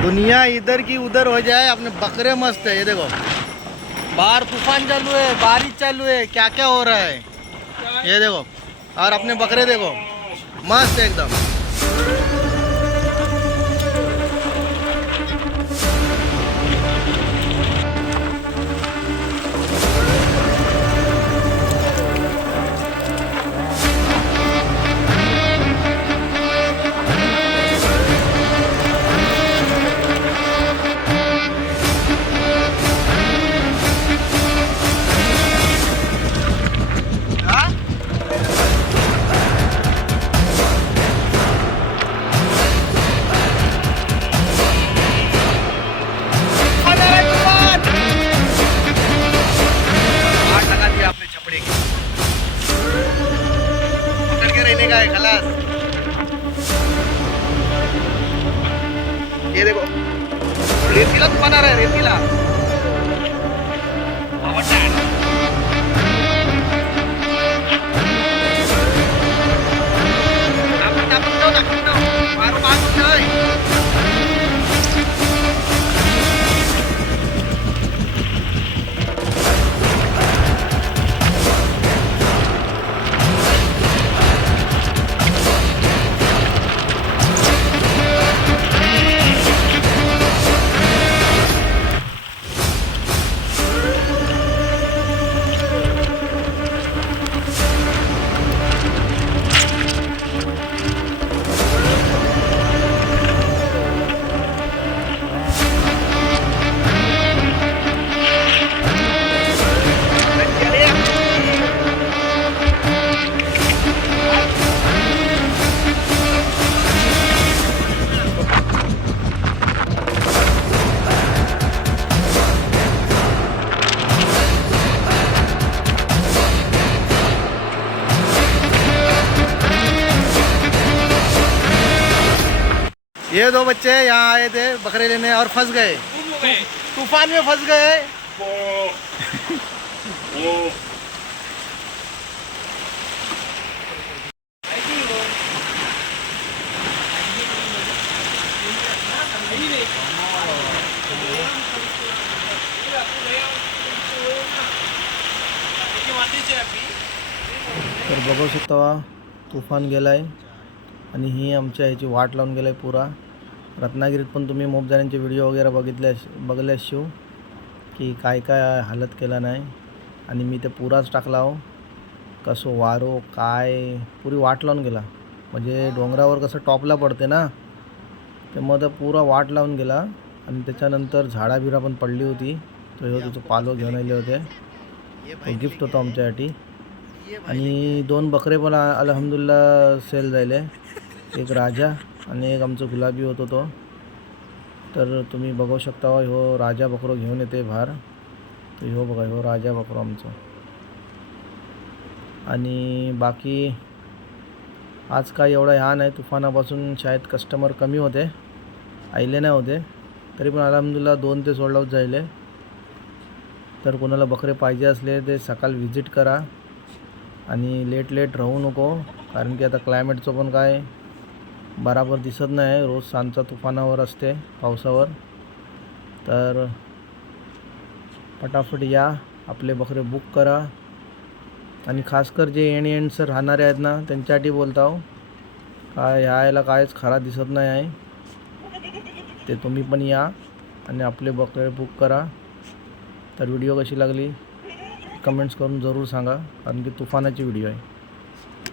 दुनिया इधर की उधर हो जाए, अपने बकरे मस्त है। ये देखो बाहर तूफान चालू है, बारिश चालू है, क्या क्या हो रहा है ये देखो। और अपने बकरे देखो मस्त एकदम। रहने का है खलास। ये देखो रेतीला तूफान आ रहा है, रेतीला। ये दो बच्चे यहाँ आए थे बकरे लेने और फंस गए, तूफान में फंस गए। तर बघू शकता तुफान गेलाय आणि ही आमच्या ह्याची वाट लावून गेलाय पुरा। रत्नागिरीत पण तुम्ही मोबजाऱ्यांचे व्हिडिओ वगैरे बघले असू की काय काय हालत केला नाही। आणि मी ते पुराच टाकला हो, कसं वारो काय पुरी वाट लावून गेला। म्हणजे डोंगरावर कसं टॉपला पडते ना, ते मध्ये पुरा वाट लावून गेला। आणि त्याच्यानंतर झाडाबिरा पण पडली होती, तो त्याचं पालो घेऊन आले होते, तो गिफ्ट होता आमच्यासाठी। आणि 2 बकरे पण अल्हम्दुलिल्लाह सेल झाले, एक राजा आणि एक आमचं गुलाबी होतो तो। तर तुम्ही बघू शकता हो राजा बकरो घेऊन येते बाहेर, तर हो बघा हो राजा बकरो आमचं। आणि बाकी आज काय एवढा ह्या नाही, तुफानापासून शायद कस्टमर कमी होते, आले नाही होते, तरी पण अल्हम्दुलिल्लाह 2 ते सोल्ड आउट झाले। तर कोणाला बकरे पाहिजे असले ते सकाळ विजिट करा आणि लेट राहू नको, कारण की आता क्लायमेटचं पण काय बराबर दिसत नाही, रोज सांजचा तुफानावर असते पावसावर। तर फटाफट या, आपले बकरे बुक करा। आणि खासकर जे एंडसर राहणारे आहेत ना त्यांच्यासाठी बोलताव, काय यायला कायच खरा दिसत नाही आहे, ते तुम्ही पण या आणि आपले बकरे बुक करा। तर व्हिडिओ कशी लागली कमेंट्स करून ज़रूर सांगा, कारण की तुफानाची व्हिडिओ आहे।